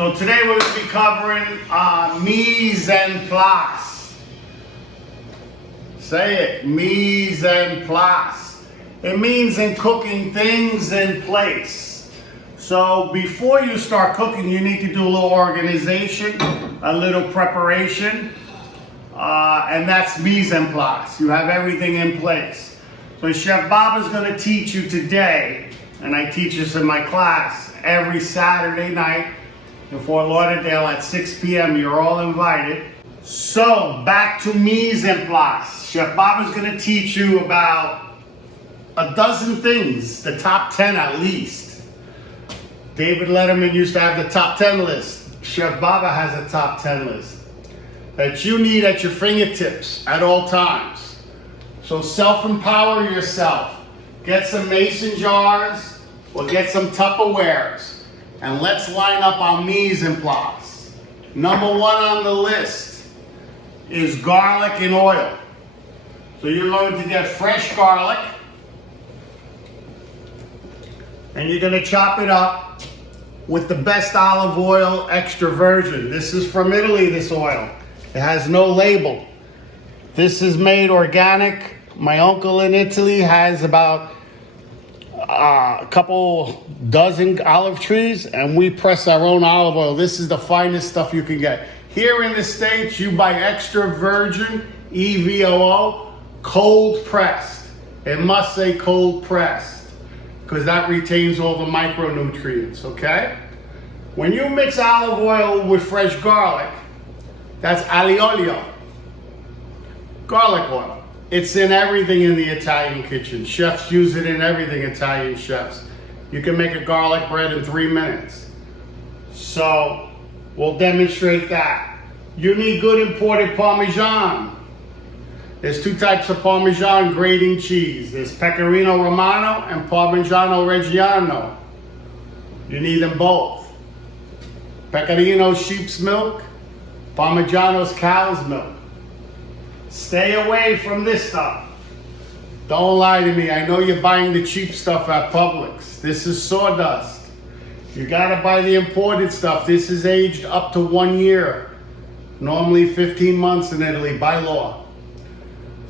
So today we're going to be covering mise en place. Say it, mise en place. It means in cooking things in place. So before you start cooking, you need to do a little organization, a little preparation, and that's mise en place. You have everything in place. So Chef Baba is going to teach you today, and I teach this in my class every Saturday night in Fort Lauderdale at 6 p.m. You're all invited. So back to mise en place. Chef Baba is going to teach you about a dozen things, the top 10 at least. David Letterman used to have the top 10 list. Chef Baba has a top 10 list that you need at your fingertips at all times. So self-empower yourself. Get some mason jars or get some Tupperwares and let's line up our mise en place. Number one on the list is garlic and oil. So you're going to get fresh garlic and you're going to chop it up with the best olive oil extra virgin. This is from Italy, this oil. It has no label. This is made organic. My uncle in Italy has about a couple dozen olive trees and we press our own olive oil. This is the finest stuff you can get. Here in the States, you buy extra virgin, EVOO, cold pressed. It must say cold pressed because that retains all the micronutrients, okay? When you mix olive oil with fresh garlic, that's aglio olio, garlic oil. It's in everything in the Italian kitchen. Chefs use it in everything, Italian chefs. You can make a garlic bread in 3 minutes. So we'll demonstrate that. You need good imported Parmesan. There's two types of Parmesan grating cheese. There's Pecorino Romano and Parmigiano Reggiano. You need them both. Pecorino sheep's milk, Parmigiano's cow's milk. Stay away from this stuff. Don't lie to me. I know you're buying the cheap stuff at Publix. This is sawdust. You gotta buy the imported stuff. This is aged up to 1 year. Normally 15 months in Italy by law.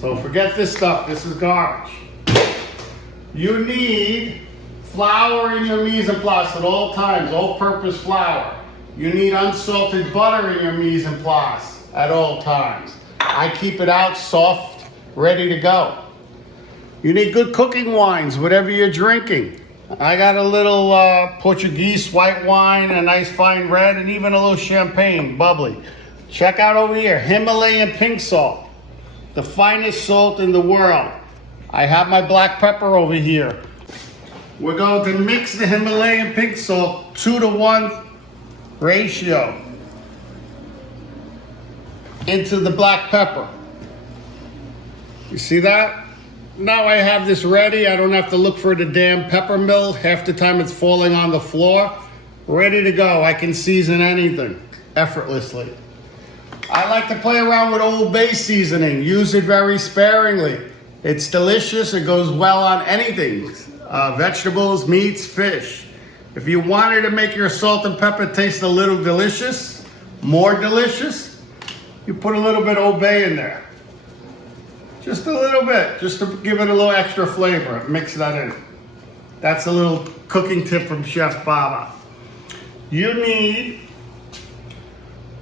So forget this stuff. This is garbage. You need flour in your mise en place at all times, all-purpose flour. You need unsalted butter in your mise en place at all times. I keep it out soft, ready to go. You need good cooking wines, whatever you're drinking. I got a little Portuguese white wine, a nice fine red, and even a little champagne, bubbly. Check out over here, Himalayan pink salt, the finest salt in the world. I have my black pepper over here. We're going to mix the Himalayan pink salt 2-to-1 ratio into the black pepper. You see that? Now I have this ready. I don't have to look for the damn pepper mill. Half the time it's falling on the floor. Ready to go. I can season anything effortlessly. I like to play around with Old Bay seasoning. Use it very sparingly. It's delicious. It goes well on anything. Vegetables, meats, fish. If you wanted to make your salt and pepper taste a little delicious, more delicious, you put a little bit of Old Bay in there. Just a little bit, just to give it a little extra flavor. Mix that in. That's a little cooking tip from Chef Baba. You need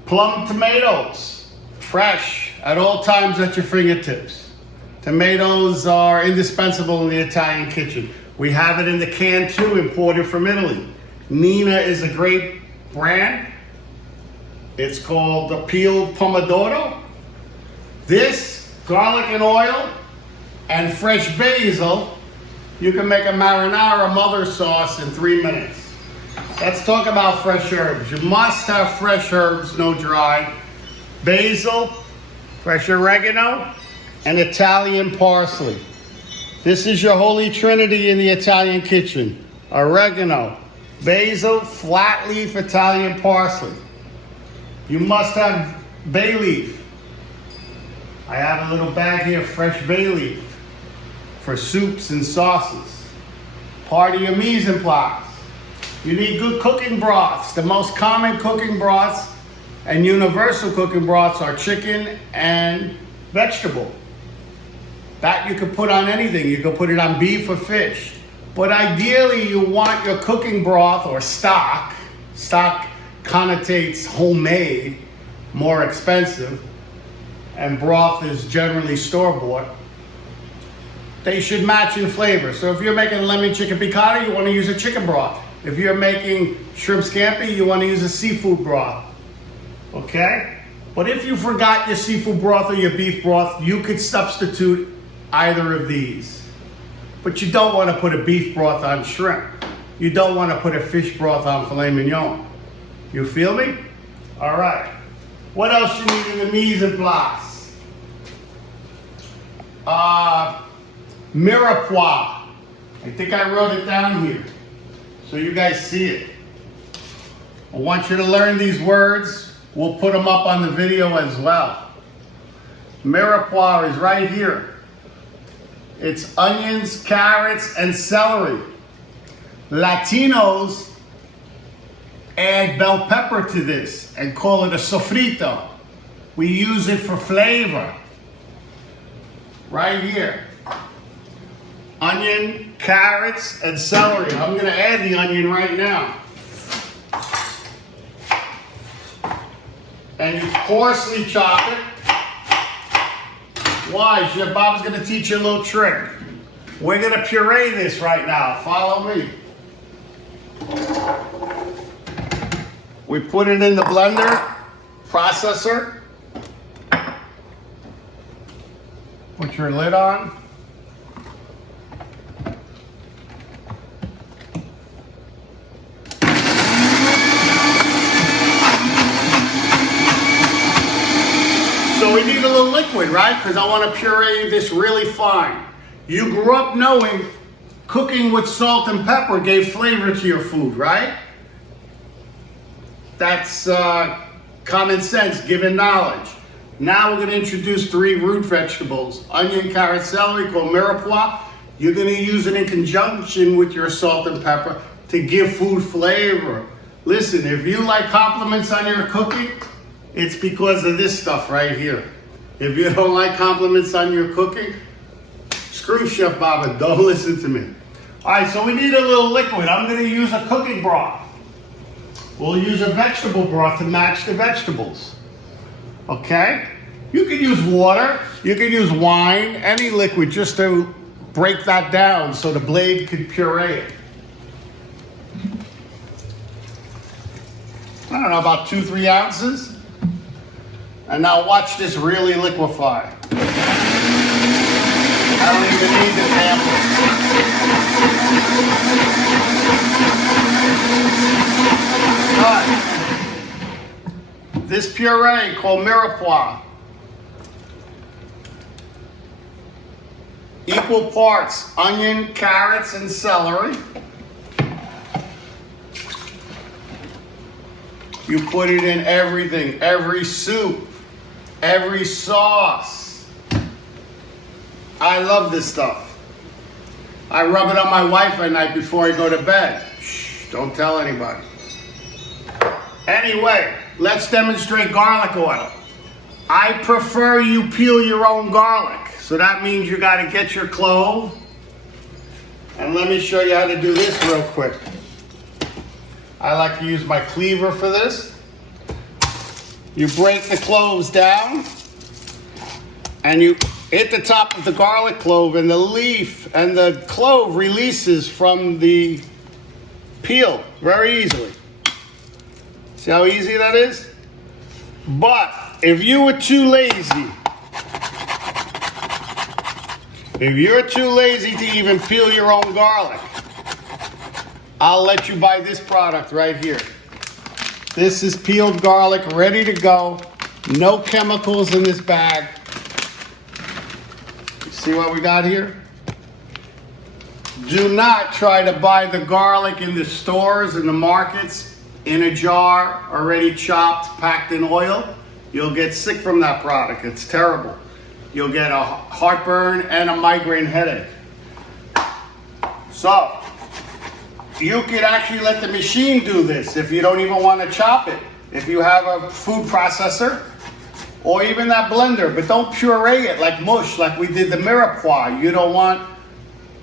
plum tomatoes, fresh, at all times at your fingertips. Tomatoes are indispensable in the Italian kitchen. We have it in the can too, imported from Italy. Nina is a great brand. It's called the peeled pomodoro. This, garlic and oil, and fresh basil, you can make a marinara mother sauce in 3 minutes. Let's talk about fresh herbs. You must have fresh herbs, no dry. Basil, fresh oregano, and Italian parsley. This is your holy trinity in the Italian kitchen. Oregano, basil, flat leaf Italian parsley. You must have bay leaf. I have a little bag here of fresh bay leaf for soups and sauces. Part of your mise en place. You need good cooking broths. The most common cooking broths and universal cooking broths are chicken and vegetable. That you can put on anything. You can put it on beef or fish. But ideally, you want your cooking broth or stock. Stock connotates homemade, more expensive, and broth is generally store-bought. They should match in flavor. So if you're making lemon chicken piccata, you want to use a chicken broth. If you're making shrimp scampi, you want to use a seafood broth. Okay? But if you forgot your seafood broth or your beef broth, you could substitute either of these. But you don't want to put a beef broth on shrimp. You don't want to put a fish broth on filet mignon. You feel me? All right. What else you need in the mise en place? Mirepoix. I think I wrote it down here so you guys see it. I want you to learn these words. We'll put them up on the video as well. Mirepoix is right here. It's onions, carrots, and celery. Latinos add bell pepper to this and call it a sofrito. We use it for flavor. Right here. Onion, carrots, and celery. I'm going to add the onion right now. And you coarsely chop it. Why? Chef Bob's going to teach you a little trick. We're going to puree this right now. Follow me. We put it in the blender, processor. Put your lid on. So we need a little liquid, right? Because I want to puree this really fine. You grew up knowing cooking with salt and pepper gave flavor to your food, right? That's common sense, given knowledge. Now we're going to introduce 3 root vegetables. Onion, carrot, celery, called mirepoix. You're going to use it in conjunction with your salt and pepper to give food flavor. Listen, if you like compliments on your cooking, it's because of this stuff right here. If you don't like compliments on your cooking, screw Chef Baba, don't listen to me. All right, so we need a little liquid. I'm going to use a cooking broth. We'll use a vegetable broth to match the vegetables. Okay? You can use water, you can use wine, any liquid just to break that down so the blade can puree it. I don't know, about 2-3 ounces. And now watch this really liquefy. I don't even need the tamper. Good. This puree called mirepoix. Equal parts onion, carrots, and celery. You put it in everything, every soup, every sauce. I love this stuff. I rub it on my wife at night before I go to bed. Shh, don't tell anybody. Anyway, let's demonstrate garlic oil. I prefer you peel your own garlic. So that means you got to get your clove. And let me show you how to do this real quick. I like to use my cleaver for this. You break the cloves down and you hit the top of the garlic clove, and the leaf and the clove releases from the peel very easily. See how easy that is? But if you were too lazy, if you're too lazy to even peel your own garlic, I'll let you buy this product right here. This is peeled garlic, ready to go. No chemicals in this bag. You see what we got here? Do not try to buy the garlic in the stores and the markets in a jar, already chopped, packed in oil. You'll get sick from that product. It's terrible. You'll get a heartburn and a migraine headache. So, you could actually let the machine do this if you don't even want to chop it. If you have a food processor or even that blender, but don't puree it like mush, like we did the mirepoix. You don't want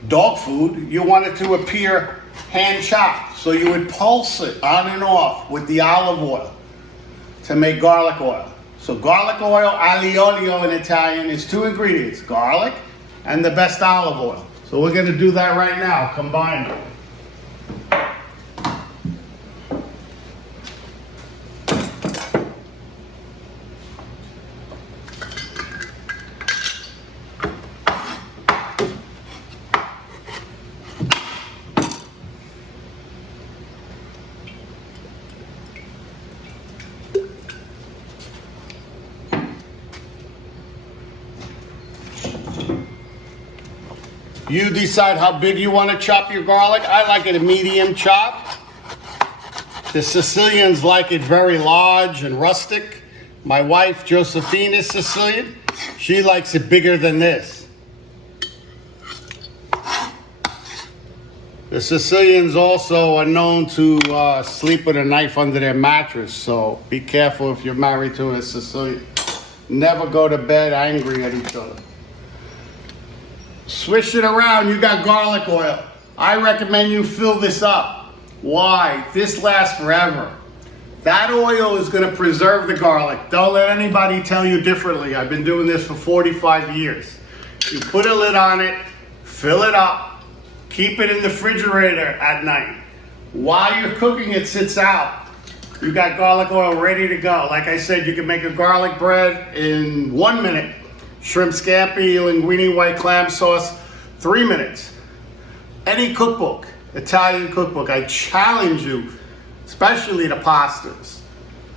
dog food. You want it to appear hand chopped. So you would pulse it on and off with the olive oil to make garlic oil. So garlic oil, aglio olio in Italian, is 2 ingredients, garlic and the best olive oil. So we're gonna do that right now, combine it. You decide how big you want to chop your garlic. I like it a medium chop. The Sicilians like it very large and rustic. My wife, Josephine, is Sicilian. She likes it bigger than this. The Sicilians also are known to sleep with a knife under their mattress, so be careful if you're married to a Sicilian. Never go to bed angry at each other. Swish it around, you got garlic oil. I recommend you fill this up. Why? This lasts forever. That oil is gonna preserve the garlic. Don't let anybody tell you differently. I've been doing this for 45 years. You put a lid on it, fill it up, keep it in the refrigerator at night. While you're cooking, it sits out. You got garlic oil ready to go. Like I said, you can make a garlic bread in 1 minute. Shrimp scampi, linguine, white clam sauce, 3 minutes. Any cookbook, Italian cookbook, I challenge you, especially the pastas.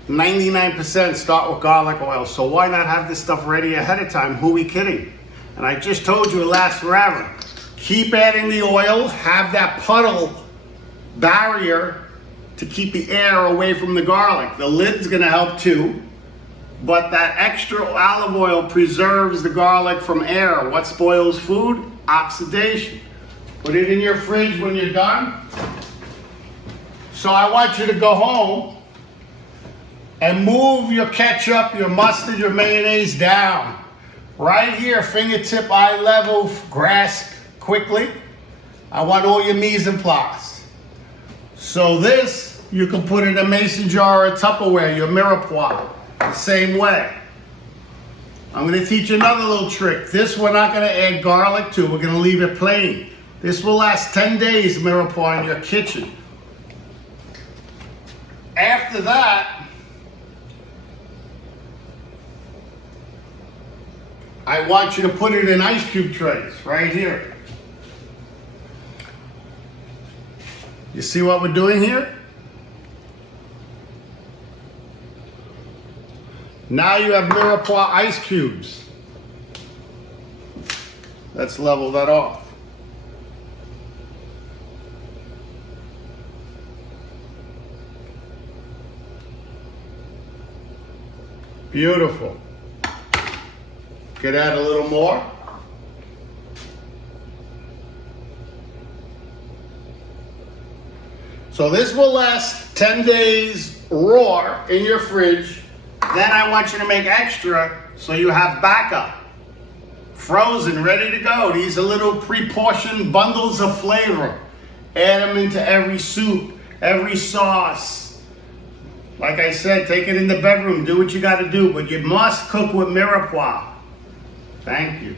99% start with garlic oil, so why not have this stuff ready ahead of time? Who are we kidding? And I just told you it lasts forever. Keep adding the oil, have that puddle barrier to keep the air away from the garlic. The lid's gonna help too. But that extra olive oil preserves the garlic from air. What spoils food? Oxidation. Put it in your fridge when you're done. So I want you to go home and move your ketchup, your mustard, your mayonnaise down. Right here, fingertip eye level, grasp quickly. I want all your mise en place. So this, you can put in a mason jar or a Tupperware, your mirepoix. The same way. I'm going to teach you another little trick. This we're not going to add garlic to. We're going to leave it plain. This will last 10 days, mirepoix, in your kitchen. After that, I want you to put it in ice cube trays right here. You see what we're doing here? Now you have mirepoix ice cubes. Let's level that off. Beautiful. Could add a little more. So this will last 10 days raw in your fridge. Then I want you to make extra so you have backup. Frozen, ready to go. These are little pre-portioned bundles of flavor. Add them into every soup, every sauce. Like I said, take it in the bedroom. Do what you got to do, but you must cook with mirepoix. Thank you.